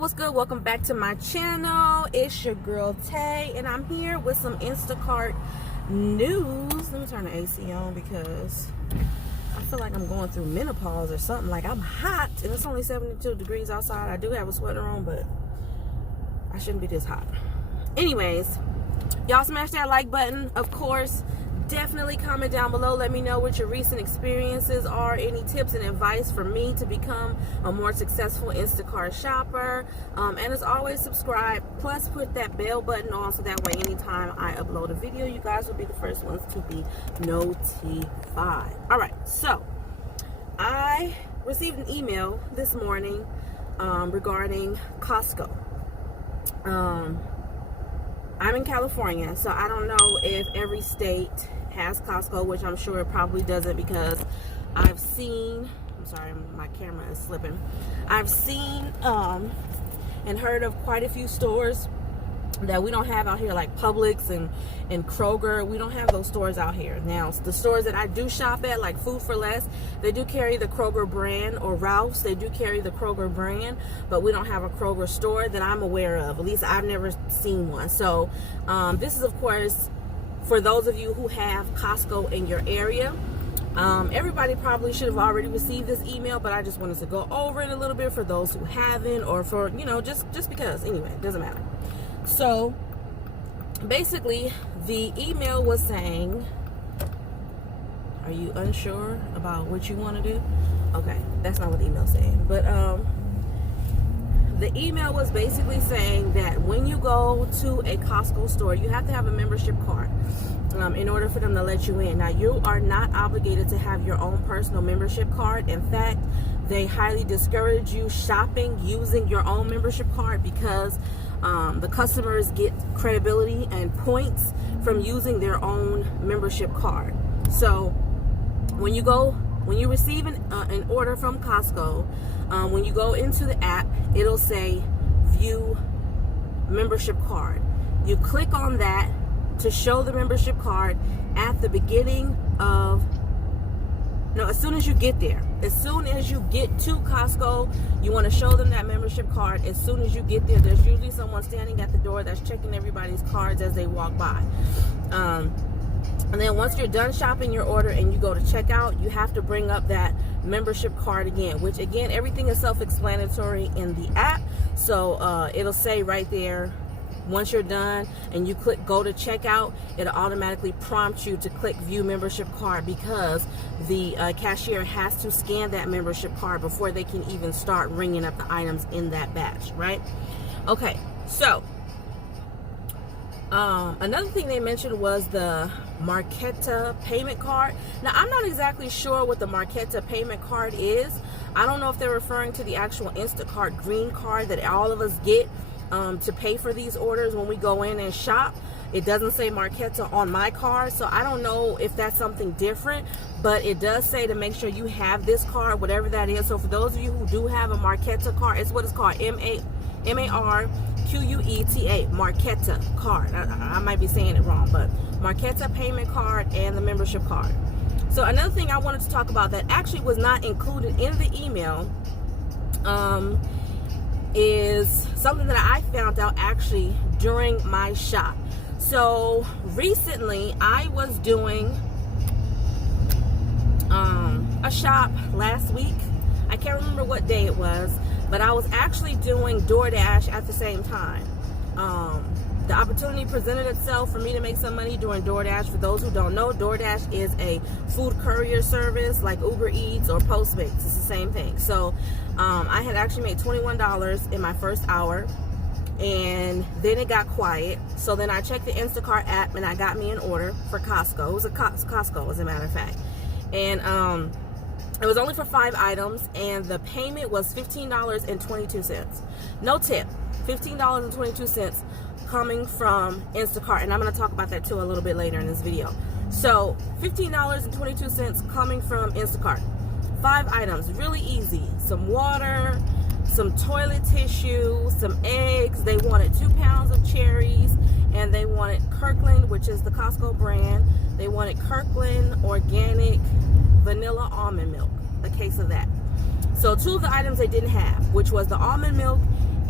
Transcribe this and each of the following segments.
what's good? Welcome back to my channel. It's your girl Tay, and I'm here with some Instacart news. Let me turn the AC on because I feel like I'm going through menopause or something. Like, I'm hot and it's only 72 degrees outside. I do have a sweater on, but I shouldn't be this hot. Anyways, y'all smash that like button, of course. Definitely comment down below. Let me know what your recent experiences are. Any tips and advice for me to become a more successful Instacart shopper. And as always, subscribe. Plus, put that bell button on so that way anytime I upload a video, you guys will be the first ones to be notified. All right, so I received an email this morning regarding Costco. I'm in California, so I don't know if every state has Costco, which I'm sure it probably doesn't, because I've seen, I'm sorry, my camera is slipping. I've seen and heard of quite a few stores that we don't have out here, like Publix and Kroger. We don't have those stores out here. Now, the stores that I do shop at, like Food for Less, they do carry the Kroger brand, or Ralph's, they do carry the Kroger brand, but we don't have a Kroger store that I'm aware of. At least I've never seen one. So this is, of course, for those of you who have Costco in your area. Everybody probably should have already received this email, but I just wanted to go over it a little bit for those who haven't, or for, you know, just because. Anyway, it doesn't matter. So basically, the email was saying, are you unsure about what you want to do? Okay, that's not what the email's saying. But the email was basically saying that when you go to a Costco store, you have to have a membership card in order for them to let you in. Now, you are not obligated to have your own personal membership card. In fact, they highly discourage you shopping using your own membership card, because the customers get credibility and points from using their own membership card. So when you receive an order from Costco, when you go into the app, it'll say view membership card. You click on that to show the membership card at the beginning of, no, as soon as you get there. As soon as you get to Costco, you want to show them that membership card. As soon as you get there, there's usually someone standing at the door that's checking everybody's cards as they walk by. And then once you're done shopping your order and you go to checkout, you have to bring up that membership card again, which, again, everything is self-explanatory in the app. So it'll say right there, once you're done and you click go to checkout, it'll automatically prompt you to click view membership card, because the cashier has to scan that membership card before they can even start ringing up the items in that batch, right? Okay, so another thing they mentioned was the Marqeta payment card. Now, I'm not exactly sure what the Marqeta payment card is. I don't know if they're referring to the actual Instacart green card that all of us get to pay for these orders when we go in and shop. It doesn't say Marqeta on my card, so I don't know if that's something different, but it does say to make sure you have this card, whatever that is. So for those of you who do have a Marqeta card, it's what it's called, M-A-R-Q-U-E-T-A, Marqeta card. I might be saying it wrong, but Marqeta payment card and the membership card. So another thing I wanted to talk about that actually was not included in the email is something that I found out actually during my shop. So recently I was doing a shop last week. I can't remember what day it was, but I was actually doing DoorDash at the same time. The opportunity presented itself for me to make some money doing DoorDash. For those who don't know, DoorDash is a food courier service like Uber Eats or Postmates. It's the same thing. So I had actually made $21 in my first hour, and then it got quiet. So then I checked the Instacart app and I got me an order for Costco. It was a Costco, as a matter of fact. And it was only for 5 items, and the payment was $15.22. No tip, $15.22 coming from Instacart. And I'm going to talk about that too a little bit later in this video. So $15.22 coming from Instacart. 5 items, really easy. Some water, some toilet tissue, some eggs. They wanted 2 pounds of cherries, and they wanted Kirkland, which is the Costco brand. They wanted Kirkland organic vanilla almond milk, a case of that. So 2 of the items they didn't have, which was the almond milk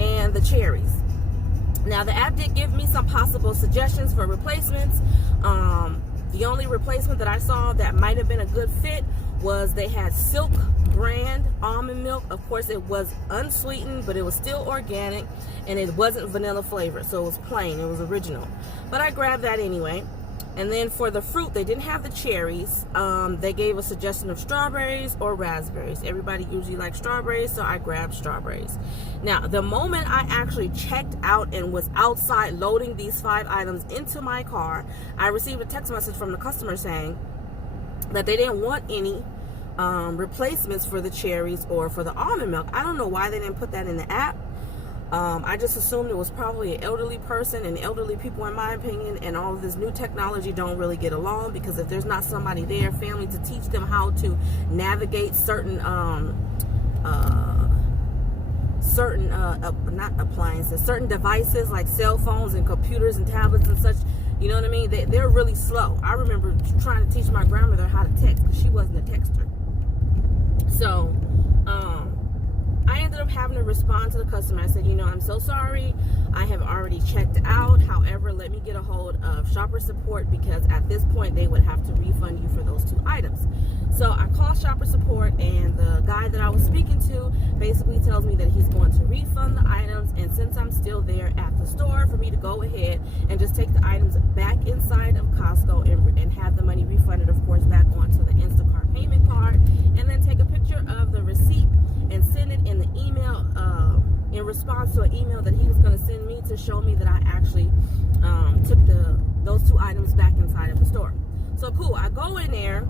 and the cherries. Now, the app did give me some possible suggestions for replacements. The only replacement that I saw that might have been a good fit was they had Silk brand almond milk. Of course, it was unsweetened, but it was still organic, and it wasn't vanilla flavor, so it was plain, it was original. But I grabbed that anyway. And then for the fruit, they didn't have the cherries. They gave a suggestion of strawberries or raspberries. Everybody usually likes strawberries, so I grabbed strawberries. Now, the moment I actually checked out and was outside loading these 5 items into my car, I received a text message from the customer saying that they didn't want any replacements for the cherries or for the almond milk. I don't know why they didn't put that in the app. I just assumed it was probably an elderly person, and elderly people, in my opinion, and all of this new technology don't really get along, because if there's not somebody there, family, to teach them how to navigate certain not appliances, certain devices like cell phones and computers and tablets and such, you know what I mean? They're really slow. I remember trying to teach my grandmother how to text because she wasn't a texter. So, I ended up having to respond to the customer. I said, I'm so sorry. I have already checked out. However, let me get a hold of shopper support, because at this point they would have to refund you for those 2 items. So I called shopper support, and the guy that I was speaking to basically tells me that he's going to refund the items. And since I'm still there at the store, for me to go ahead and just take the items back inside of Costco and have the money refunded, of course, back onto the Instacart payment card, and then take a picture of the receipt and send it in the email, in response to an email that he was going to send me to show me that I actually took those 2 items back inside of the store. So cool, I go in there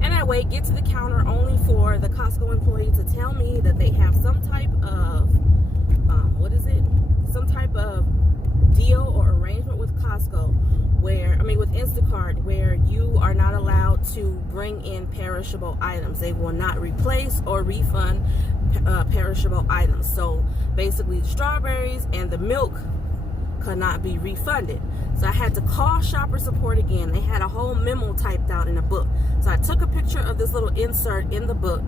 and I wait, get to the counter, only for the Costco employee to tell me that they have some type of some type of deal or arrangement with Costco, with Instacart, where you are not allowed to bring in perishable items. They will not replace or refund perishable items. So basically, the strawberries and the milk could not be refunded. So I had to call shopper support again. They had a whole memo typed out in a book. So I took a picture of this little insert in the book.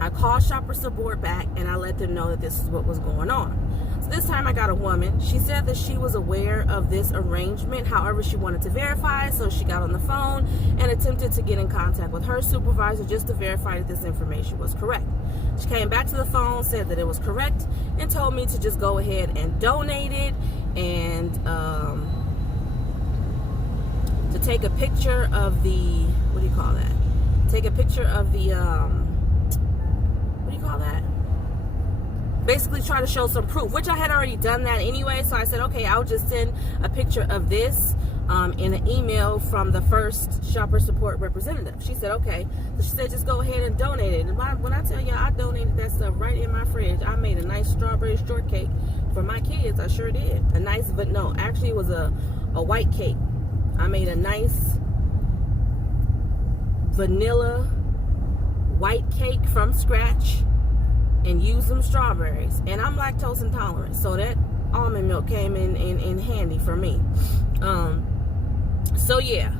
I called shopper support back, and I let them know that this is what was going on. So this time I got a woman. She said that she was aware of this arrangement. However, she wanted to verify, so she got on the phone and attempted to get in contact with her supervisor just to verify that this information was correct. She came back to the phone, said that it was correct, and told me to just go ahead and donate it, and to take a picture of the, what do you call that? Take a picture of the, what do you call that? Basically try to show some proof, which I had already done that anyway. So I said, okay, I'll just send a picture of this in an email from the first shopper support representative. She said, okay. So she said, just go ahead and donate it. And when I tell you, I donated that stuff right in my fridge. I made a nice strawberry shortcake for my kids. I sure did. A nice, but no, actually it was a white cake. I made a nice vanilla white cake from scratch and used some strawberries. And I'm lactose intolerant, so that almond milk came in handy for me. So yeah,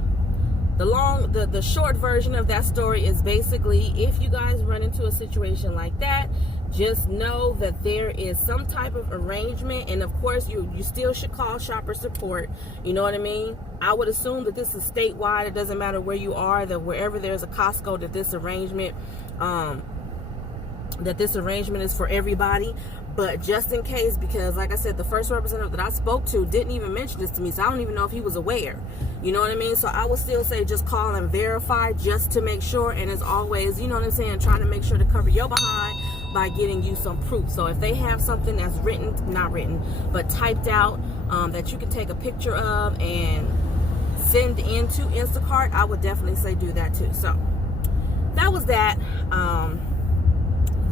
the short version of that story is basically, if you guys run into a situation like that, just know that there is some type of arrangement, and of course you still should call shopper support. You know what I mean? I would assume that this is statewide. It doesn't matter where you are, that wherever there's a Costco, that this arrangement is for everybody. But just in case, because like I said, the first representative that I spoke to didn't even mention this to me, so I don't even know if he was aware. You know what I mean? So I would still say just call and verify just to make sure. And as always, you know what I'm saying, trying to make sure to cover your behind by getting you some proof. So if they have something that's not written, but typed out, that you can take a picture of and send into Instacart, I would definitely say do that too. So that was that.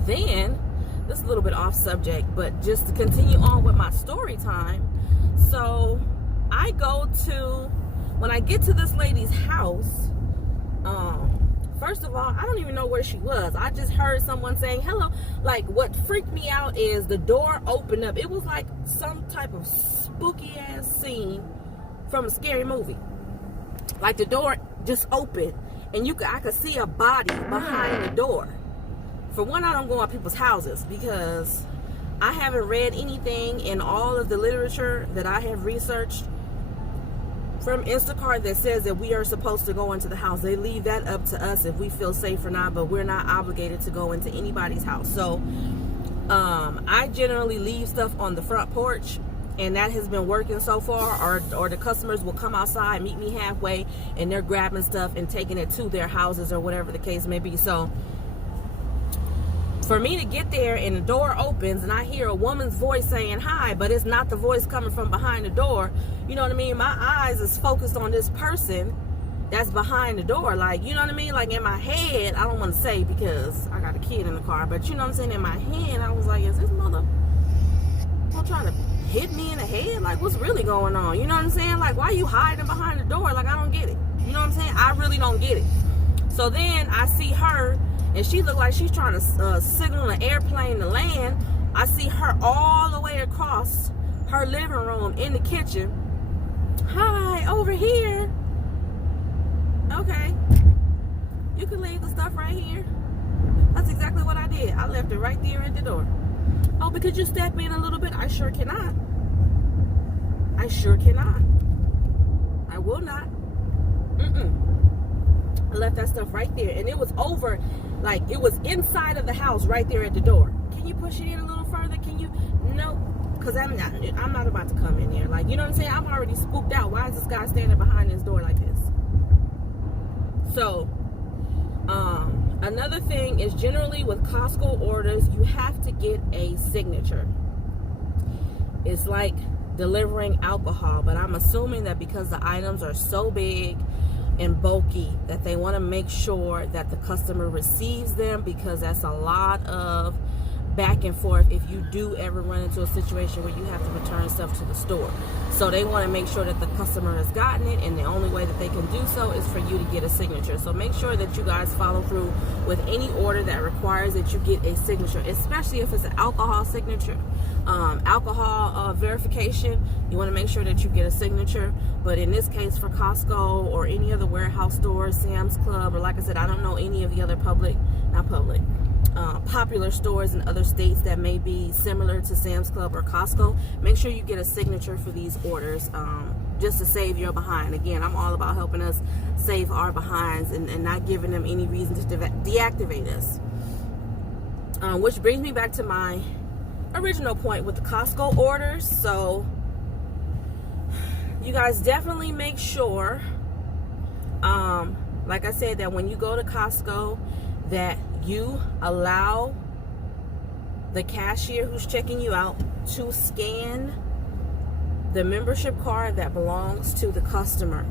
Then, this is a little bit off subject, but just to continue on with my story time. So when I get to this lady's house, first of all, I don't even know where she was. I just heard someone saying hello. Like, what freaked me out is the door opened up. It was like some type of spooky ass scene from a scary movie. Like, the door just opened and I could see a body behind the door. For one, I don't go in people's houses because I haven't read anything in all of the literature that I have researched from Instacart that says that we are supposed to go into the house. They leave that up to us if we feel safe or not, but we're not obligated to go into anybody's house. So I generally leave stuff on the front porch, and that has been working so far. Or the customers will come outside, meet me halfway, and they're grabbing stuff and taking it to their houses or whatever the case may be. So for me to get there and the door opens and I hear a woman's voice saying hi, but it's not the voice coming from behind the door, you know what I mean? My eyes is focused on this person that's behind the door. Like, you know what I mean? Like in my head, I don't want to say because I got a kid in the car, but you know what I'm saying? In my head, I was like, is this mother trying to hit me in the head? Like, what's really going on? You know what I'm saying? Like, why are you hiding behind the door? Like, I don't get it. You know what I'm saying? I really don't get it. So then I see her, and she looked like she's trying to signal an airplane to land. I see her all the way across her living room in the kitchen. Hi, over here. Okay. You can leave the stuff right here. That's exactly what I did. I left it right there at the door. Oh, but could you step in a little bit? I sure cannot. I sure cannot. I will not. I left that stuff right there, and it was over, like it was inside of the house right there at the door. Can you push it in a little further? Can you? No, because I'm not about to come in there. Like, you know what I'm saying? I'm already spooked out. Why is this guy standing behind this door like this? So another thing is, generally with Costco orders, you have to get a signature. It's like delivering alcohol, but I'm assuming that because the items are so big and bulky that they want to make sure that the customer receives them, because that's a lot of back and forth if you do ever run into a situation where you have to return stuff to the store. So they want to make sure that the customer has gotten it, and the only way that they can do so is for you to get a signature. So make sure that you guys follow through with any order that requires that you get a signature, especially if it's an alcohol signature, alcohol verification. You want to make sure that you get a signature. But in this case, for Costco or any other warehouse stores, Sam's Club, or like I said, I don't know any of the other popular stores in other states that may be similar to Sam's Club or Costco, make sure you get a signature for these orders, just to save your behind. Again, I'm all about helping us save our behinds and not giving them any reason to deactivate us. Which brings me back to my original point with the Costco orders. So you guys definitely make sure, like I said, that when you go to Costco, that you allow the cashier who's checking you out to scan the membership card that belongs to the customer.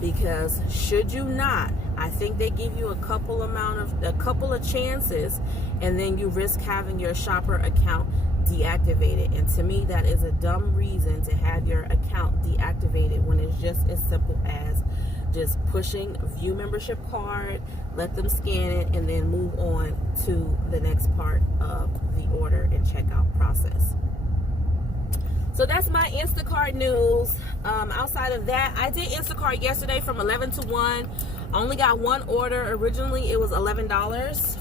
Because should you not, I think they give you a couple of chances, and then you risk having your shopper account deactivated. And to me, that is a dumb reason to have your account deactivated when it's just as simple as just pushing view membership card, let them scan it, and then move on to the next part of the order and checkout process. So that's my Instacart news. Outside of that, I did Instacart yesterday from 11 to 1. I only got one order. Originally, it was $11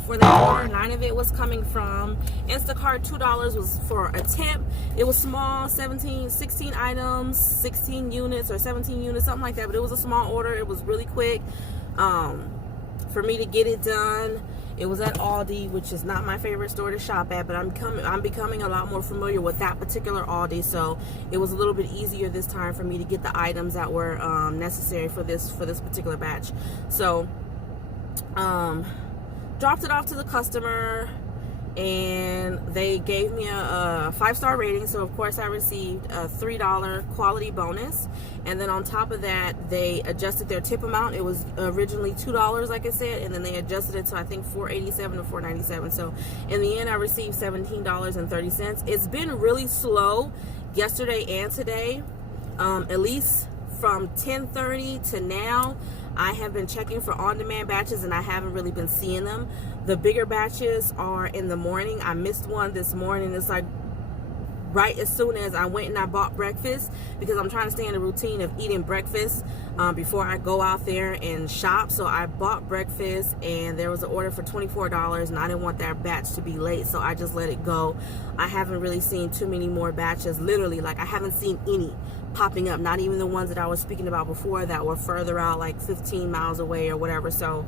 for the order. 9 of it was coming from Instacart. $2 was for a tip. It was small, 16 items, 16 units or 17 units, something like that. But it was a small order. It was really quick for me to get it done. It was at Aldi, which is not my favorite store to shop at, but I'm becoming a lot more familiar with that particular Aldi, so it was a little bit easier this time for me to get the items that were necessary for this particular batch. So dropped it off to the customer, and they gave me a 5-star rating. So of course I received a $3 quality bonus, and then on top of that they adjusted their tip amount. It was originally $2, like I said, and then they adjusted it to I think $4.87 or $4.97. So in the end I received $17.30. It's been really slow yesterday and today, at least from 10:30 to now. I have been checking for on-demand batches, and I haven't really been seeing them. The bigger batches are in the morning. I missed one this morning. It's like right as soon as I went and I bought breakfast, because I'm trying to stay in the routine of eating breakfast before I go out there and shop. So I bought breakfast, and there was an order for $24, and I didn't want that batch to be late, so I just let it go. I haven't really seen too many more batches. Literally, like, I haven't seen any popping up, not even the ones that I was speaking about before that were further out, like 15 miles away or whatever. So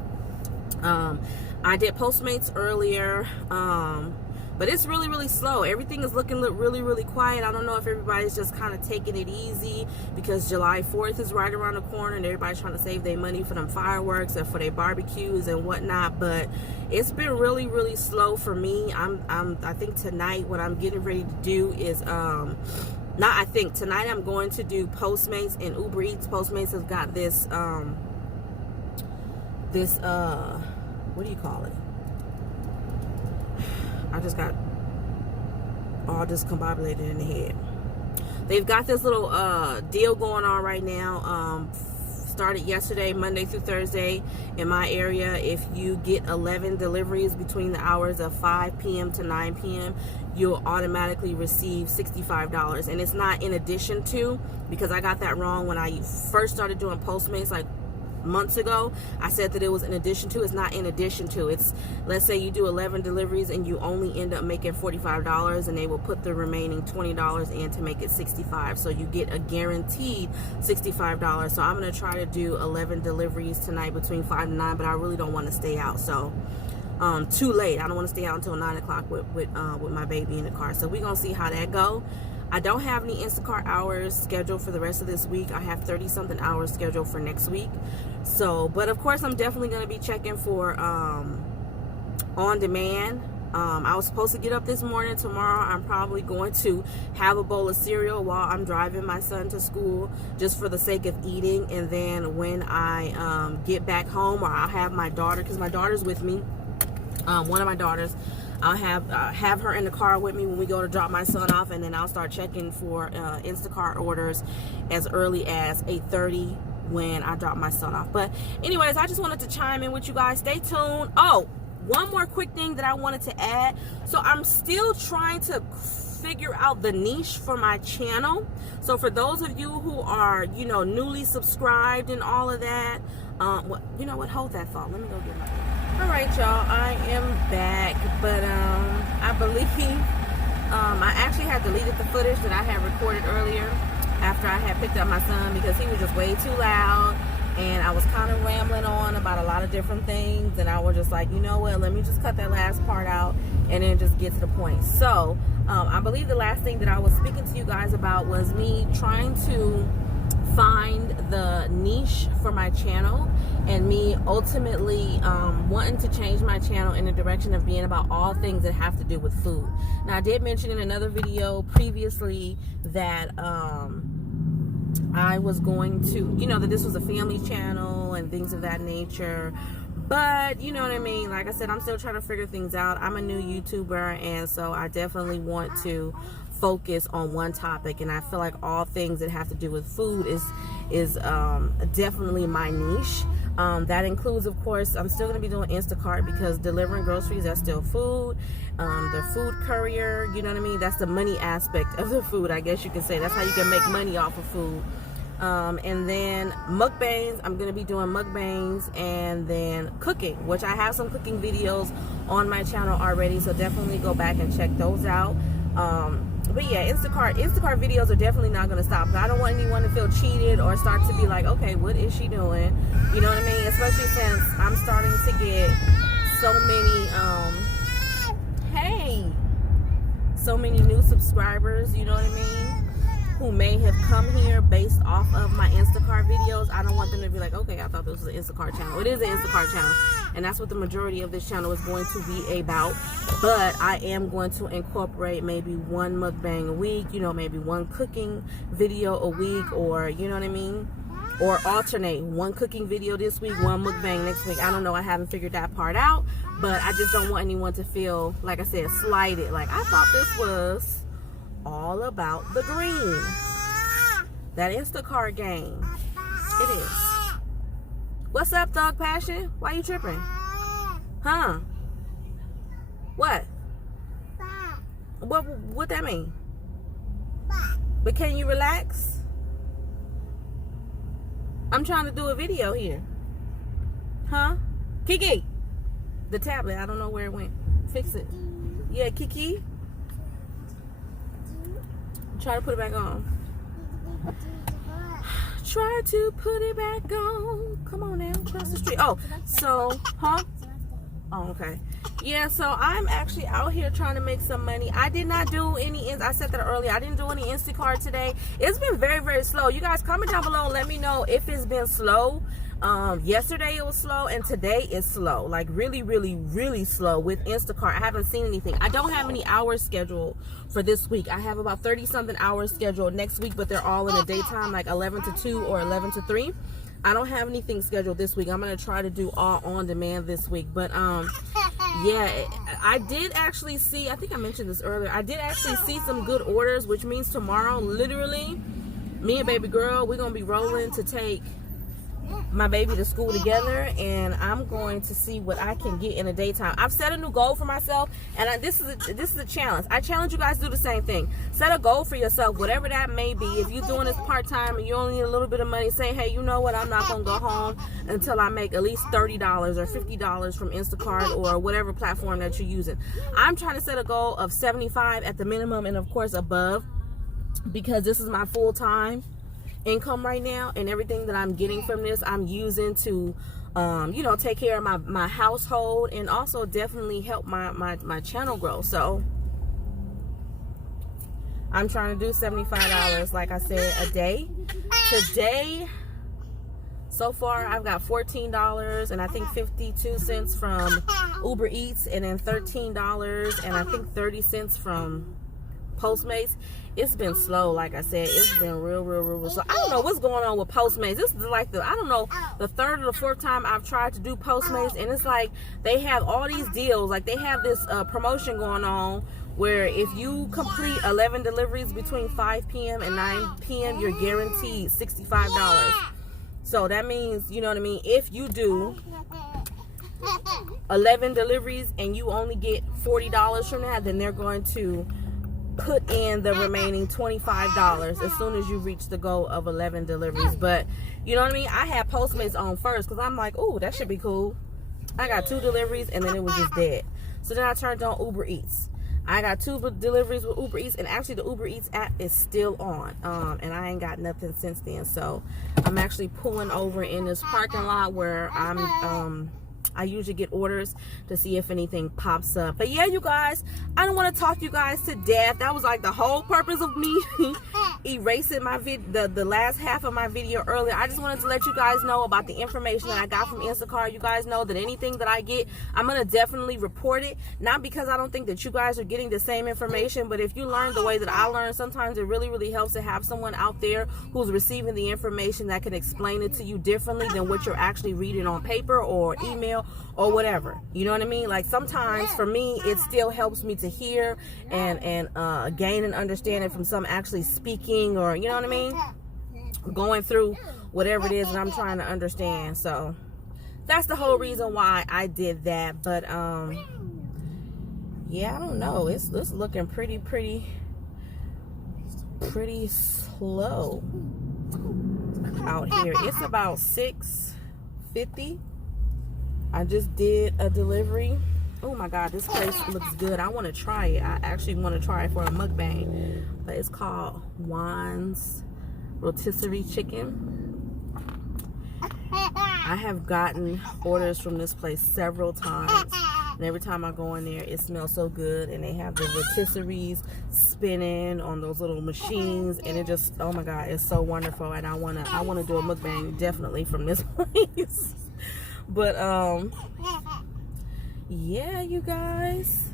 I did Postmates earlier, but it's really, really slow. Everything is looking really, really quiet. I don't know if everybody's just kind of taking it easy because July 4th is right around the corner and everybody's trying to save their money for them fireworks and for their barbecues and whatnot. But it's been really, really slow for me. I think tonight what I'm getting ready to do is tonight I'm going to do Postmates and Uber Eats. Postmates has got this what do you call it? I just got all discombobulated in the head. They've got this little deal going on right now. Started yesterday, Monday through Thursday in my area. If you get 11 deliveries between the hours of 5 p.m. to 9 p.m., you'll automatically receive $65. And it's not in addition to, because I got that wrong when I first started doing Postmates, like months ago. I said that it was in addition to. It's not in addition to. It's, let's say you do 11 deliveries and you only end up making $45, and they will put the remaining $20 in to make it $65. So you get a guaranteed $65. So I'm going to try to do 11 deliveries tonight between 5 and 9, but I really don't want to stay out. So too late. I don't want to stay out until 9 o'clock with my baby in the car. So we're going to see how that go. I don't have any Instacart hours scheduled for the rest of this week. I have 30-something hours scheduled for next week. So, but of course, I'm definitely going to be checking for on demand. I was supposed to get up this morning. Tomorrow, I'm probably going to have a bowl of cereal while I'm driving my son to school, just for the sake of eating. And then when I get back home, or I'll have my daughter, because my daughter's with me, one of my daughters, I'll have her in the car with me when we go to drop my son off, and then I'll start checking for Instacart orders as early as 8:30 when I drop my son off. But anyways, I just wanted to chime in with you guys. Stay tuned. Oh, one more quick thing that I wanted to add. So I'm still trying to figure out the niche for my channel. So for those of you who are, newly subscribed and all of that, you know what? Hold that thought. Let me go get my. All right, y'all, I am back, but I believe I actually had deleted the footage that I had recorded earlier after I had picked up my son, because he was just way too loud, and I was kind of rambling on about a lot of different things, and I was just like, you know what, let me just cut that last part out and then just get to the point. So I believe the last thing that I was speaking to you guys about was me trying to find the niche for my channel, and me ultimately wanting to change my channel in the direction of being about all things that have to do with food. Now, I did mention in another video previously that I was going to, that this was a family channel and things of that nature. But you know what I mean? Like I said, I'm still trying to figure things out. I'm a new YouTuber, and so I definitely want to focus on one topic, and I feel like all things that have to do with food is definitely my niche. That includes, of course, I'm still going to be doing Instacart, because delivering groceries, that's still food. The food courier, you know what I mean? That's the money aspect of the food, I guess you can say. That's how you can make money off of food. And then mukbangs, I'm going to be doing mukbangs, and then cooking, which I have some cooking videos on my channel already, so definitely go back and check those out. But yeah, Instacart videos are definitely not going to stop. I don't want anyone to feel cheated or start to be like, okay, what is she doing? You know what I mean? Especially since I'm starting to get so many new subscribers, you know what I mean, who may have come here based off of my Instacart videos. I don't want them to be like, okay, I thought this was an Instacart channel. It is an Instacart channel, and that's what the majority of this channel is going to be about. But I am going to incorporate maybe one mukbang a week, maybe one cooking video a week, or you know what I mean, or alternate one cooking video this week, one mukbang next week. I don't know. I haven't figured that part out, but I just don't want anyone to feel, like I said, slighted. Like, I thought this was all about the green. That Instacart game. It is. What's up, Thug Passion? Why you tripping? Huh? What? What that mean? But can you relax? I'm trying to do a video here. Huh? Kiki! The tablet, I don't know where it went. Fix it. Yeah, Kiki. Try to put it back on. Try to put it back on. Come on now, cross the street. Oh, so, huh? Oh, okay. Yeah, so I'm actually out here trying to make some money. I did not do any, I said that earlier, I didn't do any Instacart today. It's been very, very slow. You guys comment down below and let me know if it's been slow. Yesterday it was slow, and today is slow, like really, really, really slow with Instacart. I haven't seen anything. I don't have any hours scheduled for this week. I have about 30 something hours scheduled next week, but they're all in the daytime, like 11 to 2 or 11 to 3. I don't have anything scheduled this week. I'm gonna try to do all on demand this week. But yeah, I did actually see, I think I mentioned this earlier, I did actually see some good orders, which means tomorrow, literally, me and baby girl, we're gonna be rolling to take my baby to school together, and I'm going to see what I can get in the daytime. I've set a new goal for myself, and this is a challenge. I challenge you guys to do the same thing. Set a goal for yourself, whatever that may be. If you're doing this part-time and you only need a little bit of money, say, hey, you know what, I'm not gonna go home until I make at least $30 or $50 from Instacart or whatever platform that you're using. I'm trying to set a goal of 75 at the minimum, and of course above, because this is my full-time income right now, and everything that I'm getting from this I'm using to you know, take care of my household, and also definitely help my channel grow. So I'm trying to do $75, like I said, a day. Today so far I've got $14 and I think 52 cents from Uber Eats, and then $13 and I think 30 cents from Postmates. It's been slow, like I said. It's been real slow. I don't know what's going on with Postmates. This is like the, I don't know, the third or the fourth time I've tried to do Postmates, and it's like they have all these deals. Like they have this promotion going on where if you complete 11 deliveries between 5 p.m. and 9 p.m., you're guaranteed $65. So that means, you know what I mean, if you do 11 deliveries and you only get $40 from that, then they're going to put in the remaining $25 as soon as you reach the goal of 11 deliveries. But you know what I mean, I had Postmates on first because I'm like, oh, that should be cool. I got 2 deliveries and then it was just dead. So then I turned on Uber Eats. I got 2 deliveries with Uber Eats, and actually the Uber Eats app is still on, and I ain't got nothing since then. So I'm actually pulling over in this parking lot where I usually get orders to see if anything pops up. But yeah, you guys, I don't want to talk you guys to death. That was like the whole purpose of me erasing my the last half of my video earlier. I just wanted to let you guys know about the information that I got from Instacart. You guys know that anything that I get, I'm going to definitely report it. Not because I don't think that you guys are getting the same information, but if you learn the way that I learn, sometimes it really helps to have someone out there who's receiving the information that can explain it to you differently than what you're actually reading on paper or email or whatever. You know what I mean? Like sometimes for me, it still helps me to hear and gain an understanding from some actually speaking, or you know what I mean, going through whatever it is that I'm trying to understand. So that's the whole reason why I did that. But yeah, I don't know, it's looking pretty slow out here. It's about 6:50. I just did a delivery. Oh my god, this place looks good. I want to try it. I actually want to try it for a mukbang. But it's called Juan's Rotisserie Chicken. I have gotten orders from this place several times, and every time I go in there, it smells so good. And they have the rotisseries spinning on those little machines, and it just, oh my god, it's so wonderful. And I wanna do a mukbang definitely from this place. But yeah, you guys,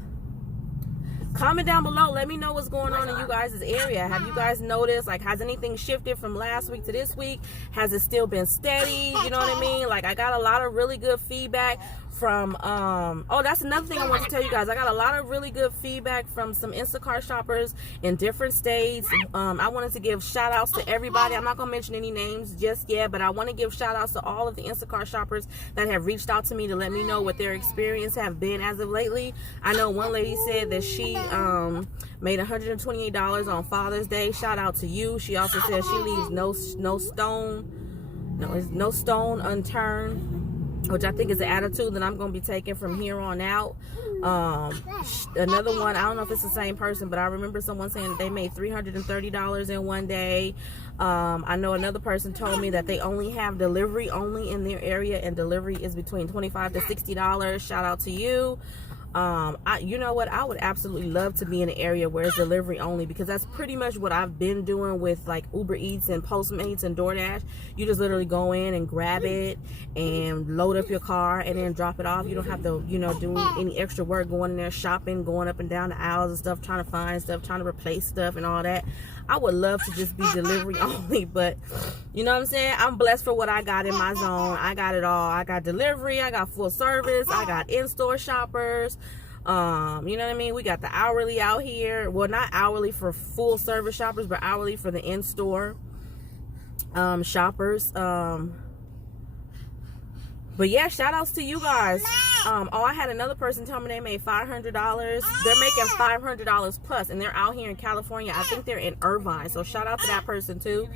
comment down below, let me know what's going on in you guys' area. Have you guys noticed, like, has anything shifted from last week to this week? Has it still been steady? You know what I mean? Like, I got a lot of really good feedback from oh, that's another thing I want to tell you guys. I got a lot of really good feedback from some Instacart shoppers in different states. I wanted to give shout outs to everybody. I'm not gonna mention any names just yet, but I want to give shout outs to all of the Instacart shoppers that have reached out to me to let me know what their experience have been as of lately. I know one lady said that she made $128 on Father's Day. Shout out to you. She also said she leaves no stone unturned, which I think is an attitude that I'm going to be taking from here on out. Another one, I don't know if it's the same person, but I remember someone saying that they made $330 in one day. I know another person told me that they only have delivery only in their area, and delivery is between $25 to $60. Shout out to you. You know what, I would absolutely love to be in an area where it's delivery only, because that's pretty much what I've been doing with like Uber Eats and Postmates and DoorDash. You just literally go in and grab it and load up your car and then drop it off. You don't have to, you know, do any extra work going in there shopping, going up and down the aisles and stuff, trying to find stuff, trying to replace stuff and all that. I would love to just be delivery only, but you know what I'm saying? I'm blessed for what I got in my zone. I got it all. I got delivery, I got full service, I got in-store shoppers. You know what I mean? We got the hourly out here. Well, not hourly for full service shoppers, but hourly for the in-store shoppers. But yeah, shout outs to you guys. Oh, I had another person tell me they made $500. They're making $500 plus, and they're out here in California. I think they're in Irvine. So shout out to that person too.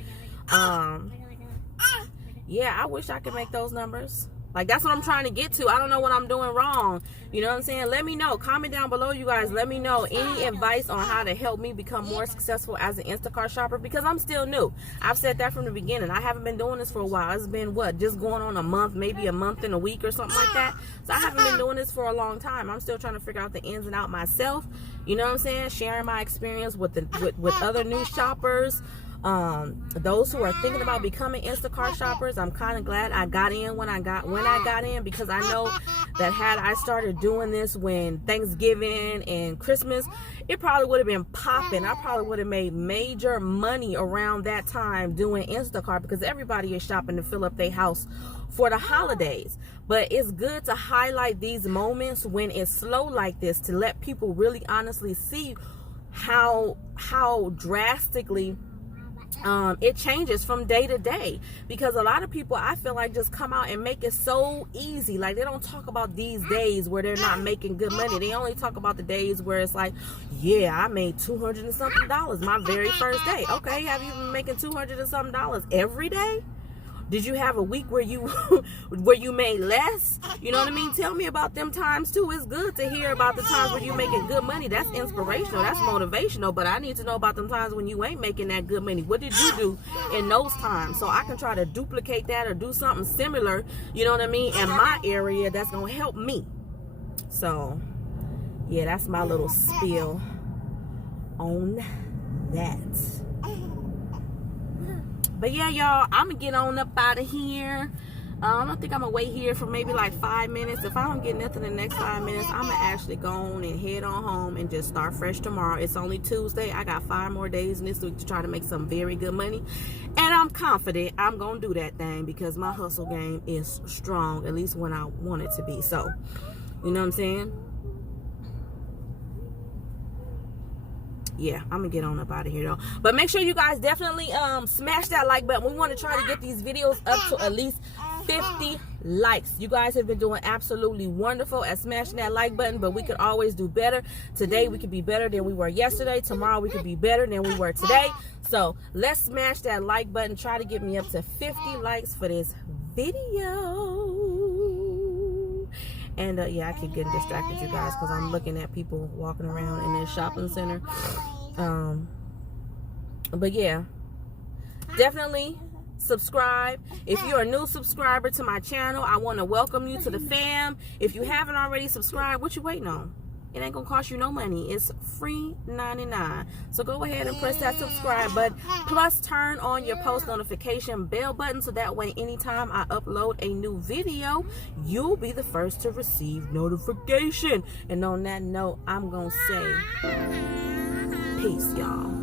Yeah, I wish I could make those numbers. Like, that's what I'm trying to get to. I don't know what I'm doing wrong. You know what I'm saying? Let me know. Comment down below, you guys. Let me know any advice on how to help me become more successful as an Instacart shopper, because I'm still new. I've said that from the beginning. I haven't been doing this for a while. It's been, what, just going on a month, maybe a month and a week or something like that. So I haven't been doing this for a long time. I'm still trying to figure out the ins and outs myself. You know what I'm saying? Sharing my experience with other new shoppers. Those who are thinking about becoming Instacart shoppers, I'm kind of glad I got in when I got in, because I know that had I started doing this when Thanksgiving and Christmas, it probably would have been popping. I probably would have made major money around that time doing Instacart, because everybody is shopping to fill up their house for the holidays. But it's good to highlight these moments when it's slow like this, to let people really honestly see how drastically it changes from day to day. Because a lot of people, I feel like, just come out and make it so easy. Like, they don't talk about these days where they're not making good money. They only talk about the days where it's like, yeah, I made $200 and something my very first day. Okay, have you been making $200 and something every day? Did you have a week where you made less? You know what I mean? Tell me about them times too. It's good to hear about the times where you're making good money. That's inspirational. That's motivational. But I need to know about them times when you ain't making that good money. What did you do in those times, so I can try to duplicate that or do something similar, you know what I mean, in my area that's going to help me. So, yeah, that's my little spiel on that. But yeah, y'all, I'm going to get on up out of here. I don't think I'm going to wait here for maybe like 5 minutes. If I don't get nothing in the next 5 minutes, I'm going to actually go on and head on home and just start fresh tomorrow. It's only Tuesday. I got 5 more days in this week to try to make some very good money. And I'm confident I'm going to do that thing, because my hustle game is strong, at least when I want it to be. So, you know what I'm saying? Yeah, I'm gonna get on up out of here though. But make sure you guys definitely smash that like button. We want to try to get these videos up to at least 50 likes. You guys have been doing absolutely wonderful at smashing that like button, but we could always do better. Today we could be better than we were yesterday. Tomorrow we could be better than we were today. So let's smash that like button. Try to get me up to 50 likes for this video. And yeah, I keep getting distracted, you guys, because I'm looking at people walking around in this shopping center. But yeah, definitely subscribe. If you're a new subscriber to my channel, I want to welcome you to the fam. If you haven't already subscribed, what you waiting on? It ain't gonna cost you no money. It's free 99. So go ahead and press that subscribe button. Plus turn on your post notification bell button, so that way anytime I upload a new video, you'll be the first to receive notification. And on that note, I'm gonna say peace, y'all.